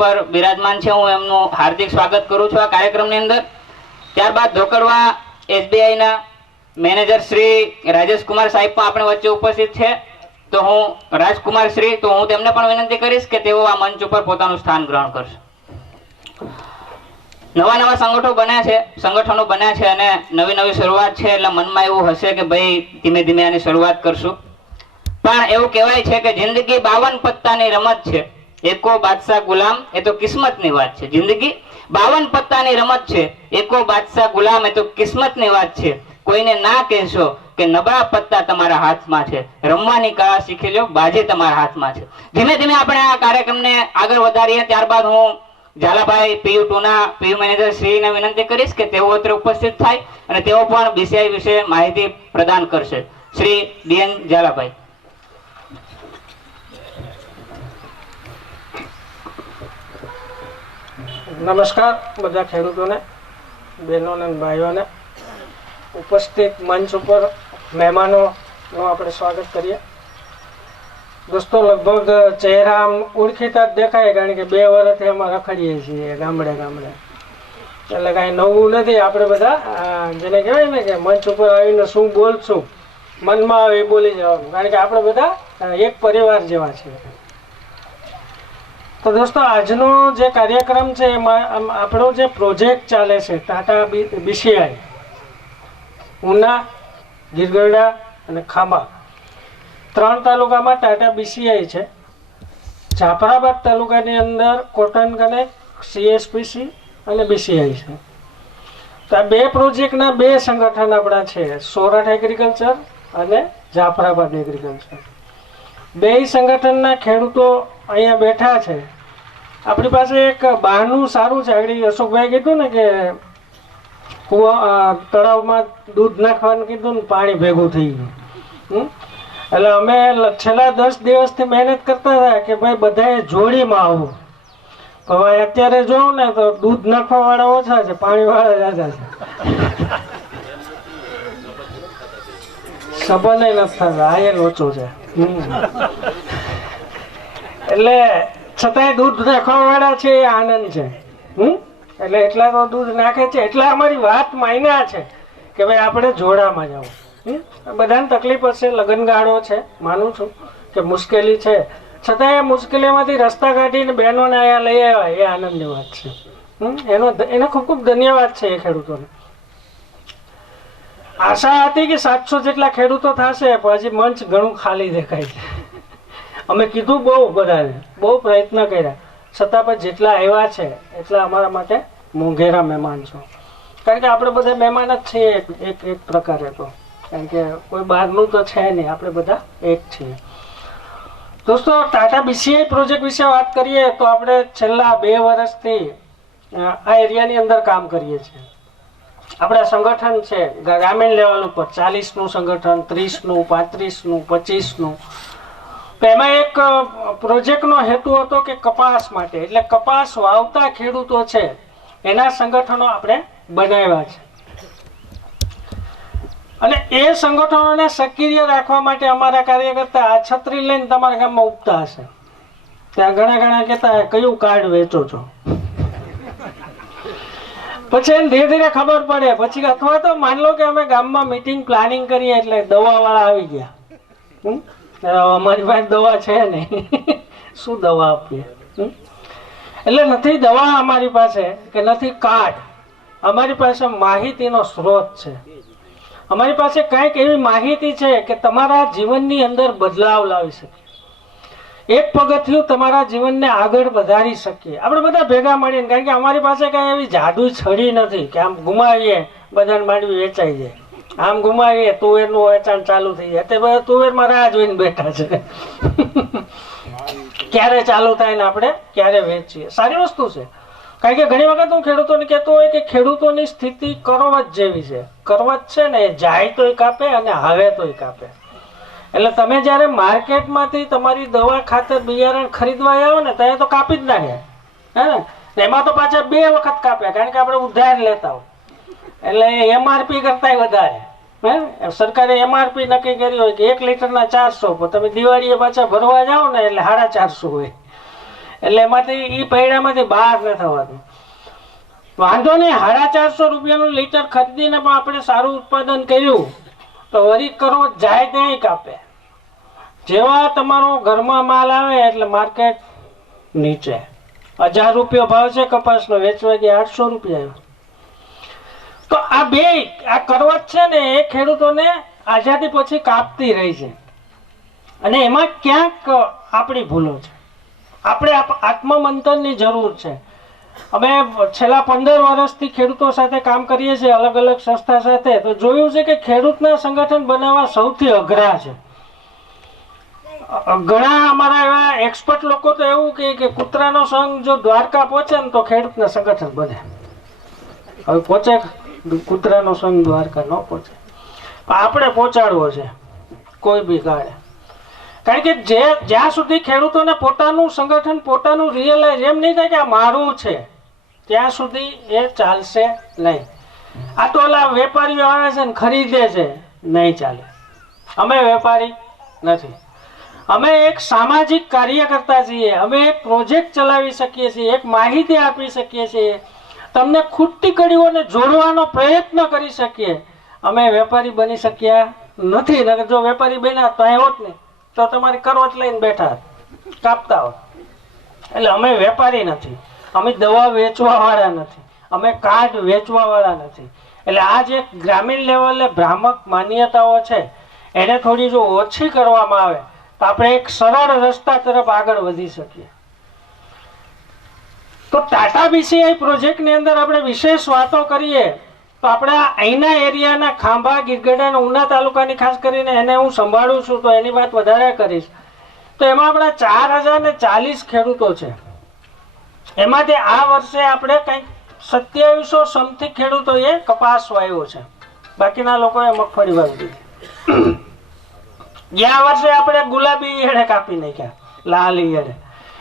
પર બિરાજમાન છે, હું એમનું હાર્દિક સ્વાગત કરું છું આ કાર્યક્રમની અંદર. ત્યારબાદ ધોકડવા SBIના મેનેજર શ્રી રાજેશ કુમાર સાહેબ પણ આપણે વચ્ચે ઉપસ્થિત છે. તો હું રાજકુમાર શ્રી તો હું તેમને પણ વિનંતી કરીશ કે તેઓ આ મંચ ઉપર પોતાનું સ્થાન ગ્રહણ કરશે. નવા નવા સંગઠનો બન્યા છે અને નવી શરૂઆત છે, એટલે મનમાં એવું હશે કે ભાઈ ધીમે ધીમે આની શરૂઆત કરશું. પણ એવું કહેવાય છે કે જિંદગી 52 પત્તાની રમત છે, એકો બાદશાહ ગુલામ એ તો કિસ્મતની વાત છે. જિંદગી 52 પત્તાની રમત છે, એકો બાદશાહ ગુલામ એ તો કિસ્મતની વાત છે. કોઈને ના કહેશો કે નબળા પત્તા તમારા હાથમાં છે, રમવાની કળા શીખી લો, બાજી તમારા હાથમાં છે. ધીમે ધીમે આપણે આ કાર્યક્રમને આગળ વધારીએ. ત્યારબાદ હું ઝાલાભાઈ PU2ના PU મેનેજર શ્રીને વિનંતી કરીશ કે તેઓ અત્રે ઉપસ્થિત થાય અને તેઓ પણ BCI વિશે માહિતી પ્રદાન કરશે. શ્રી DN ઝાલાભાઈ. નમસ્કાર બધા ખેડૂતોને, બહેનોને અને ભાઈઓને. ઉપસ્થિત મંચ ઉપર મહેમાનોનું આપણે સ્વાગત કરીએ. દોસ્તો, લગભગ ચહેરા ઓળખીતા જ દેખાય, કારણ કે 2 વર્ષથી અમે રખડીએ છીએ ગામડે એટલે કાંઈ નવું નથી. આપણે બધા જેને કહેવાય ને કે મંચ ઉપર આવીને શું બોલશું, મનમાં આવે એ બોલી જવાનું, કારણ કે આપણે બધા એક પરિવાર જેવા છીએ. તો દોસ્તો, આજનો જે કાર્યક્રમ છે એમાં આપણો જે પ્રોજેક્ટ ચાલે છે ટાટા BCI ઉના, ગીરગઢડા અને ખાંભા 3 તાલુકામાં ટાટા BCI છે. જાફરાબાદ તાલુકાની અંદર કોટન કનેક્ટ, CSPC અને BCI છે. તો આ 2 પ્રોજેક્ટના 2 સંગઠન આપણા છે, સોરઠ એગ્રીકલ્ચર અને જાફરાબાદ એગ્રીકલ્ચર. 2 સંગઠનના ખેડૂતો અહીંયા બેઠા છે. આપણી પાસે એક બહારનું સારું છે, આગળ અશોકભાઈ કીધું ને કે તળાવમાં દૂધ નાખવાનું કીધું ને પાણી ભેગું થઈ ગયું. એટલે અમે છેલ્લા 10 દિવસથી મહેનત કરતા હતા કે ભાઈ બધાએ જોડીમાં આવવું. તો હવે અત્યારે જોઉં ને તો દૂધ નાખવા વાળા ઓછા છે, પાણી વાળા જ્યાદા છે. સંબંધ નથી થતા, આયલ ઓછો છે. એટલે છતાંય દૂધ નાખવા વાળા છે એ આનંદ છે. એટલે એટલા તો દૂધ નાખે છે, એટલે અમારી વાત માયના છે કે ભાઈ આપણે જોડામાં જવું. બધાને તકલીફ હશે, લગનગાળો છે, માનું છું કે મુશ્કેલી છે, છતાં એ મુશ્કેલીમાંથી રસ્તા કાઢીને બહેનોને અહીંયા લઈ આવ્યા એ આનંદની વાત છે. એનો ખૂબ ખૂબ ધન્યવાદ છે એ ખેડૂતોને. આશા હતી કે 700 જેટલા ખેડૂતો થશે, પછી મંચ ઘણું ખાલી દેખાય છે. અમે કીધું બહુ પ્રયત્ન કર્યા, છતાં પણ જેટલા આવ્યા છે એટલા અમારા માટે મોંઘેરા મહેમાન છો. કારણ કે આપણે બધા મહેમાન જ છીએ એક પ્રકારે, તો કારણ કે કોઈ બહારનું તો છે નહીં, આપણે બધા એક છીએ. દોસ્તો, ટાટા BCI પ્રોજેક્ટ વિશે વાત કરીએ તો આપણે છેલ્લા 2 વર્ષથી આ એરિયાની અંદર કામ કરીએ છીએ. આપણા સંગઠન છે ગ્રામીણ લેવલ ઉપર 40નું સંગઠન, 30નું, 35નું, 25નું. તો એમાં એક પ્રોજેક્ટનો હેતુ હતો કે કપાસ માટે, એટલે કપાસ વાવતા ખેડૂતો છે એના સંગઠનો આપણે બનાવ્યા છે. અને એ સંગઠનોને સક્રિય રાખવા માટે અમારા કાર્યકર્તા આ છત્રી લઈને તમારા ગામમાં ઉપતા હશે. ત્યાં ઘણા કહેતા કયું કાર્ડ વેચો છો, પછી એને ધીરે ધીરે ખબર પડે. પછી અથવા તો માન લો કે અમે ગામમાં મીટિંગ પ્લાનિંગ કરીએ એટલે દવા વાળા આવી ગયા. અમારી પાસે દવા છે નહીં, શું દવા આપીએ? એટલે નથી દવા અમારી પાસે કે નથી કાર્ડ, અમારી પાસે માહિતીનો સ્ત્રોત છે. અમારી પાસે કંઈક એવી માહિતી છે કે તમારા જીવનની અંદર બદલાવ લાવી શકે, એક પગથિયું તમારા જીવનને આગળ વધારી શકીએ આપણે બધા ભેગા મળીને. કારણ કે અમારી પાસે કાંઈ એવી જાદુ છડી નથી કે આમ ગુમાવીએ બધાને માંડવી વેચાઈ જાય, આમ ગુમાવીએ તુવેરનું વેચાણ ચાલુ થઈ જાય. તે બધા તુવેરમાં રાહ જોઈને બેઠા છે ક્યારે ચાલુ થાય ને આપણે ક્યારે વેચીએ. સારી વસ્તુ છે, કારણ કે ઘણી વખત હું ખેડૂતોને કહેતો હોય કે ખેડૂતોની સ્થિતિ કરવત જેવી છે. કરવત છે ને એ જાય તોય કાપે અને આવે તોય કાપે. એટલે તમે જ્યારે માર્કેટમાંથી તમારી દવા, ખાતર, બિયારણ ખરીદવા આવો ને ત્યારે તો કાપી જ નાખે, હે ને? એમાં તો પાછા 2 વખત કાપે, કારણ કે આપણે ઉધાર લેતા હોય, એટલે MRP કરતા વધારે. સરકારે MRP નક્કી કરી હોય કે 1 લીટરના 400, પણ તમે દિવાળીએ પાછા ભરવા જાઓ ને એટલે 450 હોય. એટલે એમાંથી એ પૈડામાંથી બહાર ન થવાનું. વાંધો નહીં, 450 રૂપિયાનું લીટર ખરીદીને પણ આપણે સારું ઉત્પાદન કર્યું તો વરી કરો જાય ત્યાં કાપે. જેવા તમારો ઘરમાં માલ આવે એટલે માર્કેટ નીચે. 1000 રૂપિયા ભાવ છે કપાસનો, વેચવા ગયા 800 રૂપિયા. તો આ બે આ કરવત છે ને એ ખેડૂતોને આઝાદી પછી કાપતી રહી છે. અને એમાં ક્યાંક આપણી ભૂલો છે. આપણે આત્મમંથનની જરૂર છે. અમે છેલ્લા 15 વર્ષથી ખેડૂતો સાથે કામ કરીએ છીએ, અલગ અલગ સંસ્થા સાથે. તો જોયું છે કે ખેડૂતના સંગઠન બનાવવા સૌથી અઘરા છે. ઘણા અમારા એવા એક્સપર્ટ લોકો તો એવું કહે કે કૂતરાનો સંઘ જો દ્વારકા પહોંચે ને તો ખેડૂતના સંગઠન બને. હવે પહોંચે કૂતરાનો સંઘ દ્વારકા ન પહોંચે, પણ આપણે પહોંચાડવો છે કોઈ બી કાળે. કારણ કે જ્યાં સુધી ખેડૂતોને પોતાનું સંગઠન, પોતાનું રિયલાઇઝ એમ નહીં થાય કે આ મારું છે, ત્યાં સુધી એ ચાલશે નહીં. આ તો ઓલા વેપારીઓ આવે છે ને ખરીદે છે, નહીં ચાલે. અમે વેપારી નથી, અમે એક સામાજિક કાર્યકર્તા છીએ. અમે એક પ્રોજેક્ટ ચલાવી શકીએ છીએ, એક માહિતી આપી શકીએ છીએ, તમને ખૂટતી કડીઓને જોડવાનો પ્રયત્ન કરી શકીએ. અમે વેપારી બની શક્યા નથી. નકર જો વેપારી બન્યા તો અહીં હોત ને તો તમારી કરવત લઈને બેઠા કાપતા હોત. એટલે અમે વેપારી નથી, અમે દવા વેચવા વાળા નથી, અમે કાર્ડ વેચવા વાળા નથી. એટલે આ જે ગ્રામીણ લેવલે ભ્રામક માન્યતાઓ છે એને થોડી જો ઓછી કરવામાં આવે તો આપણે એક સરળ રસ્તા તરફ આગળ વધી શકીએ. તો ટાટા બીસીઆઈ પ્રોજેક્ટની અંદર આપણે વિશેષ વાતો કરીએ તો આપણે અહીંના એરિયાના ખાંભા, ગીરગઢડા અને ઉના તાલુકાની ખાસ કરીને એને હું સંભાળું છું તો એની વાત વધારે કરીશ. તો એમાં આપણા 4040 ખેડૂતો છે. એમાંથી આ વર્ષે આપણે કંઈક 2700 સમથિંગ ખેડૂતોએ કપાસ વાવ્યો છે, બાકીના લોકોએ મગફળી વાવી દીધી. ગયા વર્ષે આપણે ગુલાબી ઈયળે કાપી નાખ્યા, લાલ ઈયળે.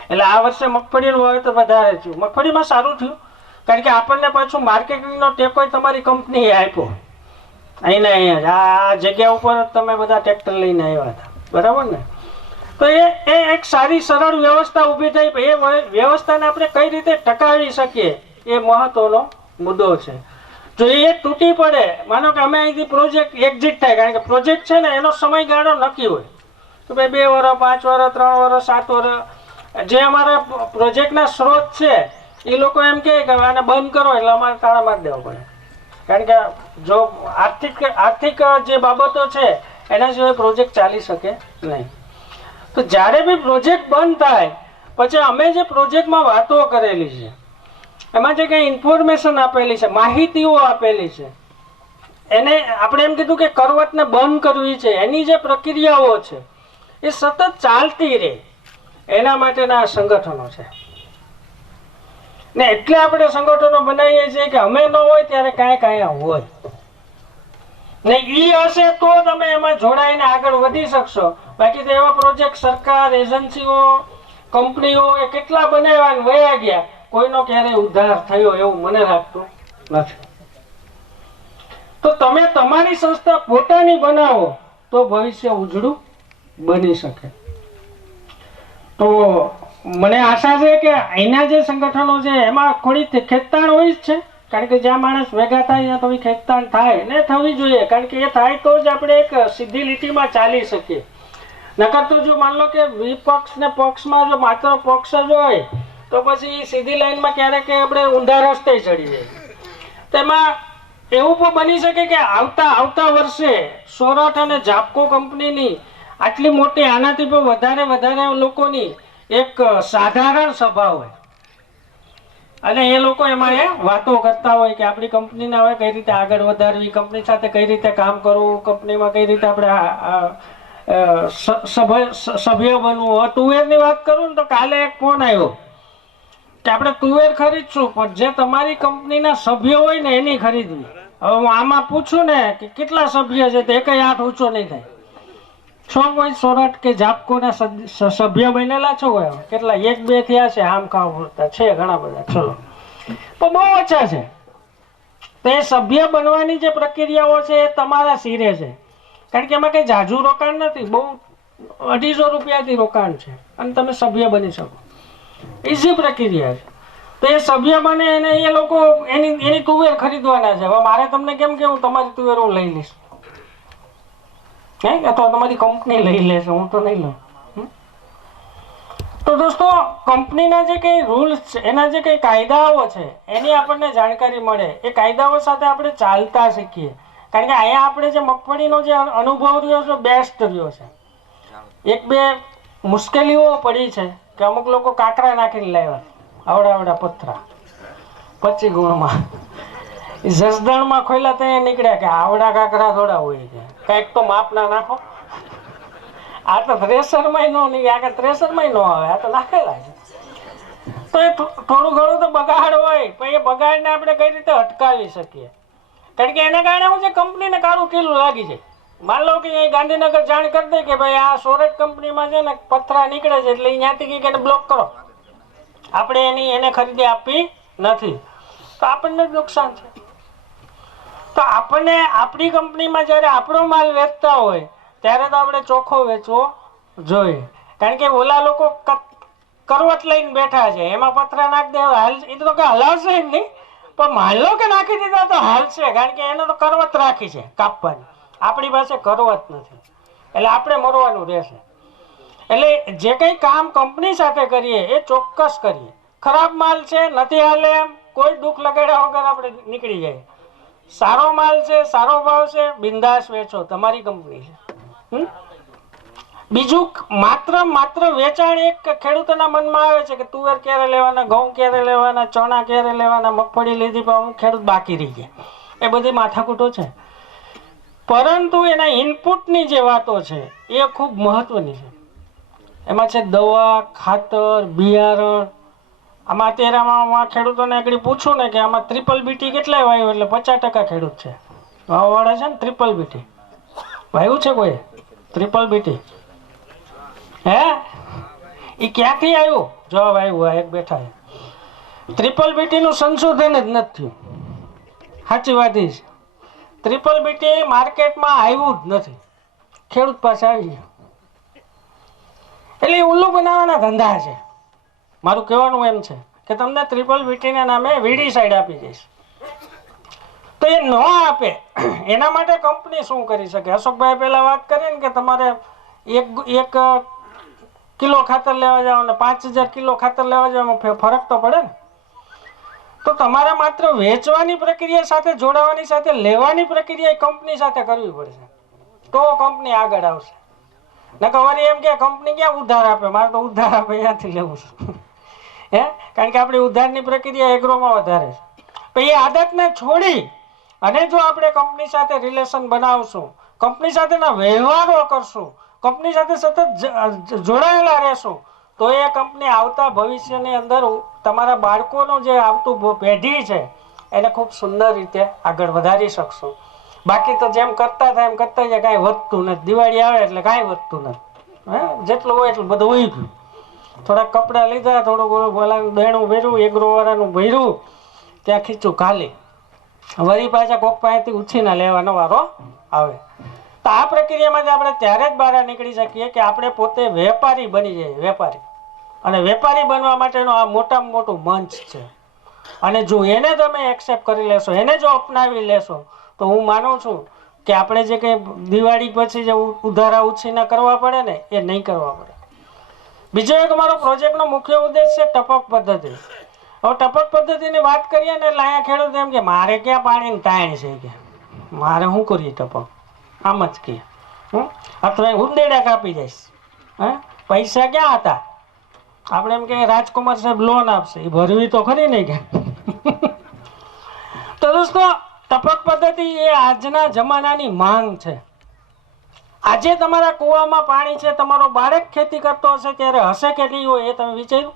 એટલે આ વર્ષે મગફળીનું વાવેતર વધારે થયું. મગફળીમાં સારું થયું કારણ કે આપણને પાછું માર્કેટિંગનો ટેકો તમારી કંપનીએ આપ્યો. અહીંયા આ જગ્યા ઉપર તમે બધા ટ્રેક્ટર લઈને આવ્યા હતા, બરાબર ને? તો એ એક સારી સરળ વ્યવસ્થા ઊભી થઈ. એ વ્યવસ્થાને આપણે કઈ રીતે ટકાવી શકીએ એ મહત્વનો મુદ્દો છે. જો એ તૂટી પડે, માનો કે અમે અહીંથી પ્રોજેક્ટ એક્ઝિટ થાય, કારણ કે પ્રોજેક્ટ છે ને એનો સમયગાળો નક્કી હોય તો ભાઈ 2 વર્ષ, 5 વર્ષ, 3 વર્ષ, 7 વર્ષ. જે અમારા પ્રોજેક્ટના સ્ત્રોત છે એ લોકો એમ કહે કે આને બંધ કરો એટલે અમારે તાળા મારી દેવા પડે. કારણ કે જો આર્થિક જે બાબતો છે એના સિવાય પ્રોજેક્ટ ચાલી શકે નહીં. તો જ્યારે બી પ્રોજેક્ટ બંધ થાય પછી અમે જે પ્રોજેક્ટમાં વાતો કરેલી છે, એમાં જે કંઈ ઇન્ફોર્મેશન આપેલી છે, માહિતીઓ આપેલી છે, એને આપણે એમ કીધું કે કરવતને બંધ કરવી છે, એની જે પ્રક્રિયાઓ છે એ સતત ચાલતી રહે, એના માટેના સંગઠનો છે. ને એટલે આપણે સંગઠનો બનાવીએ છીએ કે અમે ન હોય ત્યારે કાંઈ હોય ને ઈ હશે તો તમે એમાં જોડાઈને આગળ વધી શકશો. બાકી તો એવા પ્રોજેક્ટ સરકાર, એજન્સીઓ, કંપનીઓ એ કેટલા બનાવ્યા ને વયા ગયા, કોઈનો ક્યારેય ઉદ્ધાર થયો એવું મને લાગતું નથી. તો તમે તમારી સંસ્થા પોતાની બનાવો તો ભવિષ્ય ઉજળું બની શકે. તો મને આશા છે કે અહીંના જે સંગઠનો છે એમાં થોડી ખેંચતાણ હોય જ છે, કારણ કે જ્યાં માણસ ભેગા થાય ત્યાં થોડી ખેંચતાણ થાય ને થવી જોઈએ. કારણ કે એ થાય તો જ આપણે એક સીધી લીટીમાં ચાલી શકીએ. નકર તો જો માન લો કે વિપક્ષ ને પક્ષમાં જો માત્ર પક્ષ જ હોય તો પછી સીધી લાઈનમાં ક્યારેક આપણે ઊંધા રસ્તે ચડી જાય. તેમાં એવું પણ બની શકે કે આવતા વર્ષે સોરઠ અને ઝાપકો કંપનીની આટલી મોટી, આનાથી પણ વધારે લોકોની એક સાધારણ સભા હોય અને એ લોકો એમાં એ વાતો કરતા હોય કે આપણી કંપનીને હવે કઈ રીતે આગળ વધારવી, કંપની સાથે કઈ રીતે કામ કરવું, કંપનીમાં કઈ રીતે આપણે સભ્ય બનવું. તુવેરની વાત કરું ને તો કાલે એક ફોન આવ્યો કે આપણે તુવેર ખરીદશું પણ જે તમારી કંપનીના સભ્ય હોય ને એની ખરીદવી. હવે હું આમાં પૂછું ને કે કેટલા સભ્ય છે તો એકય હાથ ઊંચો નહીં થાય. છો કોઈ સોરઠ કે ઝાપકોના સભ્ય બનેલા છો? કેટલા? 1-2 થયા છે આમ ખાવા પૂરતા છે, ઘણા બધા ચલો પણ બહુ ઓછા છે. તો એ સભ્ય બનવાની જે પ્રક્રિયાઓ છે એ તમારા સિરે છે, કારણ કે એમાં કઈ જાજુ રોકાણ નથી, બહુ 250 રૂપિયાથી રોકાણ છે અને તમે સભ્ય બની શકો. ઇઝી પ્રક્રિયા છે. તો એ સભ્ય બને અને એ લોકો એની તુવેર ખરીદવાના છે. હવે મારે તમને કેમ કેવું તમારી તુવેર હું લઈ લઈશ, હે, અથવા તમારી કંપની લઈ લેશે, હું તો નહીં લઉં. તો દોસ્તો, કંપનીના જે કંઈ રૂલ્સ છે, એના જે કંઈ કાયદાઓ છે, એની આપણને જાણકારી મળે. એ કાયદાઓ સાથે આપણે ચાલતા શીખીએ. કારણ કે અહીંયા આપણે જે મગફળીનો જે અનુભવ રહ્યો છે, બેસ્ટ રહ્યો છે. એક બે મુશ્કેલીઓ પડી છે કે અમુક લોકો કાંકરા નાખીને લાવ્યા, આવડા પથરા 25 ગુણમાં. જસદણમાં ખોલ્યા ત્યાં નીકળ્યા કે આવડા કાંકરા થોડા હોય છે, કંઈક તો માપ ના નાખો. આ તો થ્રેસરમાં નો નહીં, આ થ્રેસરમાં નો આવે, આ તો નાખેલા છે. તો એ થોડું ઘણું તો બગાડ હોય, પણ એ બગાડને આપણે કઈ રીતે અટકાવી શકીએ? કારણ કે એને કારણે હું છે, કંપનીને કાળું ટીલું લાગી જાય. માન લો કે અહીં ગાંધીનગર જાણ કરી દે કે ભાઈ આ સોરઠ કંપનીમાં છે ને પથરા નીકળે છે, એટલે ત્યાંથી એને બ્લોક કરો. આપણે એને ખરીદી આપવી નથી, તો આપણને જ નુકસાન છે. તો આપણને આપણી કંપનીમાં જ્યારે આપણો માલ વેચતા હોય ત્યારે તો આપણે ચોખ્ખો વેચવો જોઈએ. કારણ કે ઓલા લોકો કરવટ લઈને બેઠા છે, એમાં પથરા નાખી દે, હાલ એ તો કે હલાવશે જ નહીં, પણ માનો કે નાખી દીધા તો હાલશે. કારણ કે એને તો કરવત રાખી છે કાપવાની, આપણી પાસે કરવત નથી, એટલે આપણે મરવાનું રહેશે. એટલે જે કંઈ કામ કંપની સાથે કરીએ એ ચોક્કસ કરીએ. ખરાબ માલ છે, નથી હાલે એમ, કોઈ દુઃખ લગાડ્યા વગર આપણે નીકળી જાય. સારો માલ છે, સારો ભાવ છે, બિંદાસ વેચો, તમારી કંપની છે. બીજું માત્ર વેચાણ એક ખેડૂતોના મનમાં આવે છે કે તુવેર ક્યારે લેવાના, ઘઉં ક્યારે લેવાના, ચણા ક્યારે લેવાના, મગફળી લીધી પણ અમુક ખેડૂત બાકી રહી ગયા. એ બધી માથાકૂટો છે. પરંતુ એના ઇનપુટની જે વાતો છે એ ખૂબ મહત્વની છે. એમાં છે દવા, ખાતર, બિયારણ. આમાં અત્યારે ખેડૂતોને આગળ પૂછું ને કે આમાં ટ્રિપલ બીટી કેટલાય વાવ્યું, એટલે 50% ખેડૂત છે વાવવાળા છે ને ટ્રિપલ બીટી વાવ્યું છે કોઈ ટ્રિપલ બીટી? હે, એ ક્યાંથી આવ્યું? જવાબ આવ્યું, એક બેઠા છે. ટ્રિપલ બીટી નું સંશોધન જ નથી થયું. સાચી વાત એ છે. ટ્રિપલ બીટી માર્કેટમાં આવ્યું જ નથી, ખેડૂત પાસે આવી ગયું. એટલે ઉલ્લુ બનાવવાના ધંધા છે. મારું કહેવાનું એમ છે કે તમને ટ્રિપલ બીટીના નામે વીડી સાઈડ આપી દઈશ, તો એ ન આપે. એના માટે કંપની શું કરી શકે? અશોકભાઈ પહેલા વાત કરી ને કે તમારે એક કિલો ખાતર લેવા જાવ ને 5000 કિલો ખાતર લેવા જાવ, ફરક તો પડે ને. તો તમારે માત્ર વેચવાની પ્રક્રિયા સાથે જોડાવાની સાથે લેવાની પ્રક્રિયા કંપની સાથે કરવી પડશે, તો કંપની આગળ આવશે. નકર વળી એમ કે કંપની ક્યાં ઉધાર આપે, મારે તો ઉધાર આપે ત્યાંથી લેવું છે. હે, કારણ કે આપણી ઉધારની પ્રક્રિયા એગ્રોમાં વધારે છે. પણ એ આદતને છોડી અને જો આપણે કંપની સાથે રિલેશન બનાવશું, કંપની સાથેના વ્યવહારો કરશું, કંપની સાથે સતત જોડાયેલા રહેશું, તો એ કંપની આવતા ભવિષ્યની અંદર તમારા બાળકોનું જે આવતું પેઢી છે એને ખૂબ સુંદર રીતે આગળ વધારી શકશું. બાકી તો જેમ કરતા થાય એમ કરતા જાય, કાંઈ વધતું નથી. દિવાળી આવે એટલે કાંઈ વધતું નથી. હે, જેટલું હોય એટલું બધું હોય ગયું. થોડાક કપડાં લીધા, થોડું બોલાનું દેણું ભર્યું, એગ્રોવાળાનું ભર્યું, ત્યાં ખીચું ખાલી, વળી પાછા કોક પાસેથી ઉછીના લેવાનો વારો આવે. તો આ પ્રક્રિયામાં જ આપણે ત્યારે જ બહાર નીકળી શકીએ કે આપણે પોતે વેપારી બની જઈએ. વેપારી, અને વેપારી બનવા માટેનું આ મોટામાં મોટું મંચ છે. અને જો એને તમે એક્સેપ્ટ કરી લેશો, એને જો અપનાવી લેશો, તો હું માનું છું કે આપણે જે કંઈ દિવાળી પછી જે ઉધારા ઉછીના કરવા પડે ને એ નહીં કરવા પડે. બીજો એક અમારો પ્રોજેક્ટનો મુખ્ય ઉદ્દેશ છે ટપક પદ્ધતિ. હવે ટપક પદ્ધતિની વાત કરીએ ને એટલે અહીંયા ખેડૂત એમ કે મારે ક્યાં પાણીની તાણ છે, કે મારે શું કરીએ ટપક, આમ જ કે અથવા ઉંદેડા કાપી જઈશ. હે, પૈસા ક્યાં હતા? આપણે એમ કે રાજકુમાર સાહેબ લોન આપશે, એ ભરવી તો ખરી નહીં કે. તો દોસ્તો, ટપક પદ્ધતિ એ આજના જમાનાની માંગ છે. આજે તમારા કુવામાં પાણી છે, તમારો બાળક ખેતી કરતો હશે ત્યારે હશે કે નહીં હોય એ તમે વિચાર્યું?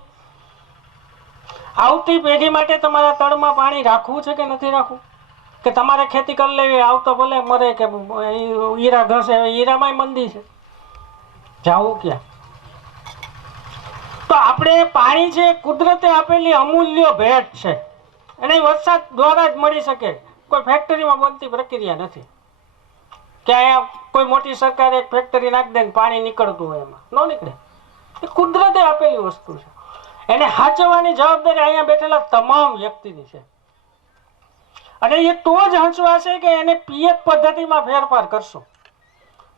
આવતી પેઢી માટે તમારા તળમાં પાણી રાખવું છે કે નથી રાખવું? કે તમારે ખેતી કરી લેવી, આવતો ભલે મરે કે હીરા ઘસે, હીરામાંય મંદી છે, જાવું ક્યાં? તો આપણે પાણી છે કુદરતે આપેલી અમૂલ્ય ભેટ છે, એને વરસાદ દ્વારા જ મળી શકે. કોઈ ફેક્ટરીમાં બનતી પ્રક્રિયા નથી કે અહીંયા કોઈ મોટી સરકાર એક ફેક્ટરી નાખી દે ને પાણી નીકળતું હોય, એમાં ન નીકળે. એ કુદરતે આપેલી વસ્તુ છે. એને સાચવવાની જવાબદારી અહીંયા બેઠેલા તમામ વ્યક્તિની છે. અને એ તો જ હંચવાશે કે એને પિયત પદ્ધતિમાં ફેરફાર કરશો.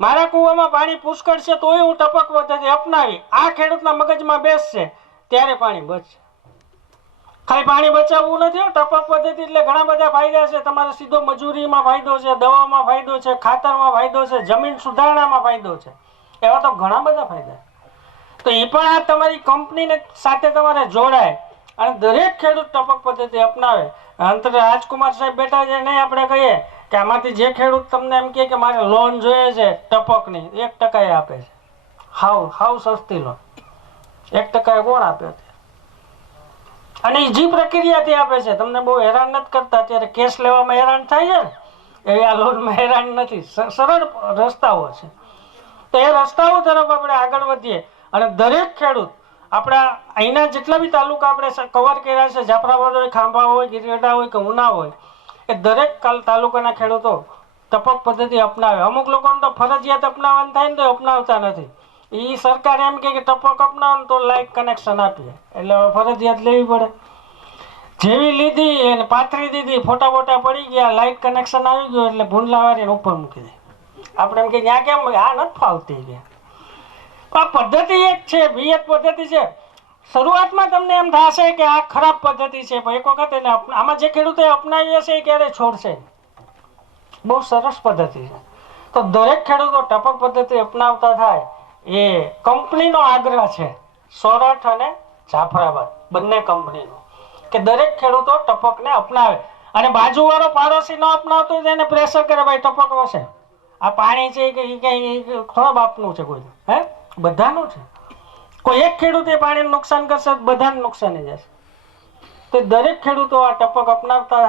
મારા કૂવામાં પાણી પુષ્કળ છે તોય હું ટપક પદ્ધતિ અપનાવી આ ખેડૂતના મગજમાં બેસશે ત્યારે પાણી બચશે. ખાલી પાણી બચાવવું નથી હો. ટપક પદ્ધતિ એટલે ઘણા બધા ફાયદા છે. તમારે સીધો મજૂરીમાં ફાયદો છે, દવામાં ફાયદો છે, ખાતરમાં ફાયદો છે, જમીન સુધારણામાં ફાયદો છે. એવા તો ઘણા બધા ફાયદા. તો એ પણ આ તમારી કંપનીને સાથે તમારે જોડાય અને દરેક ખેડૂત ટપક પદ્ધતિ અપનાવે. અંતરે રાજકુમાર સાહેબ બેઠા છે નહીં આપણે કહીએ કે આમાંથી જે ખેડૂત તમને એમ કહે કે મારે લોન જોઈએ છે ટપકની 1% આપે છે. હાવ સસ્તી લોન 1% કોણ આપે છે? અને એ જે પ્રક્રિયાથી આપે છે તમને બહુ હેરાન નથી કરતા. અત્યારે કેસ લેવામાં હેરાન થાય છે ને એ આ લોનમાં હેરાન નથી. સરળ રસ્તાઓ છે. તો એ રસ્તાઓ તરફ આપણે આગળ વધીએ અને દરેક ખેડૂત આપણા અહીંના જેટલા બી તાલુકા આપણે કવર કર્યા છે, જાફરાબાદ હોય, ખાંભા હોય, ગીરગઢડા હોય કે ઉના હોય, એ દરેક તાલુકાના ખેડૂતો ટપક પદ્ધતિ અપનાવે. અમુક લોકોને તો ફરજિયાત અપનાવવાનું થાય ને તો અપનાવતા નથી. એ સરકાર એમ કે ટપક અપનાવો ને તો લાઇટ કનેક્શન આપીએ એટલે ફરજિયાત લેવી પડે. જેવી લીધી એને પાથરી દીધી, ફોટા બોટા પડી ગયા, લાઇટ કનેક્શન આવી ગયું એટલે ભૂંડલા વાળીને ઉપર મૂકી દે. આપણે એમ કે ત્યાં કેમ આ નથી ફાવતી ગયા. આ પદ્ધતિ એક છે, પિયત પદ્ધતિ છે. શરૂઆતમાં તમને એમ થશે કે આ ખરાબ પદ્ધતિ છે, પણ એક વખત એને આમાં જે ખેડૂતોએ અપનાવી હશે એ ક્યારેય છોડશે નહીં. બહુ સરસ પદ્ધતિ છે. તો દરેક ખેડૂતો ટપક પદ્ધતિ અપનાવતા થાય એ કંપનીનો આગ્રહ છે. સોરઠ અને જાફરાબાદ બંને કંપનીનો કે દરેક ખેડૂતો ટપકને અપનાવે. અને બાજુવાળો પાડોશી ન અપનાવતો હોય એને પ્રેશર કરે ભાઈ ટપક વસે આ પાણી છે કે થોડા બાપનું છે કોઈ હે બધાનું છે. કોઈ એક ખેડૂતે પાણીનું નુકસાન કરશે બધાને નુકસાની જશે. તો દરેક ખેડૂતો આ ટપક અપનાવતા